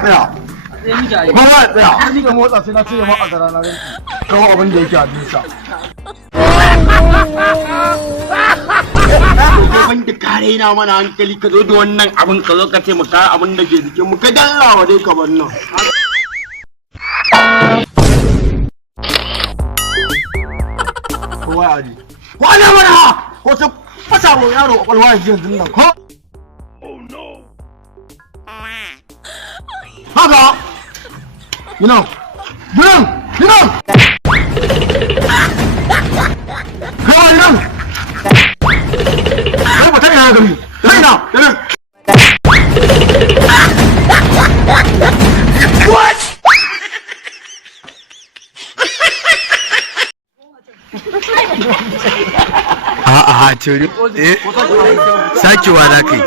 tsaya. Kowa ya tsaya. Ni ga motsa sai na cire ma a gara na rinki. Kawo abin da yake a dinsa. Wanda kare na mana hankali ka zo da wannan abin ka zo ka ce mu ka abin da ke jikin mu ka dallawa dai ka bar nan. Kowa ya aji. Kwana mana ko ta fasa wa yaro kwakwalwa ya ji yanzu nan ko? Haka! You know! Come on, you Kai ba ta ina gami. Ta ina, ta nan. What? A'a, tori. Sakewa na kai.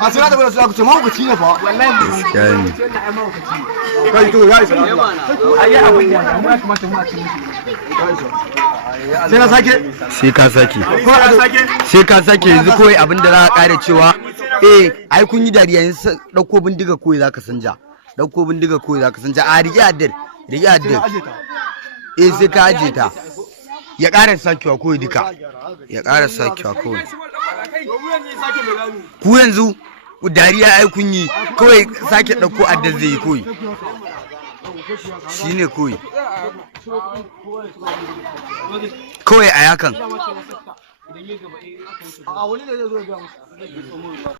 A sai da bada su ce mahaukaci ne fa. Wallahi. Kai to ya isa. Ai abin da mu ya kamata mu a cikin sai na sake. Sai ka sake. Sai ka sake yanzu kawai abin da za ka kare cewa ai kun yi dariya yanzu dauko bindiga kawai zaka sanja. Dauko bindiga kawai zaka sanja. A rike addar. Sai ka aje ta. Ya ƙara sakewa kawai duka. Ya ƙara sakewa kawai. Ku yanzu dariya ai kun yi kawai sake ɗauko addar zai yi kawai. Shi ne kawai. Kawai a yakan.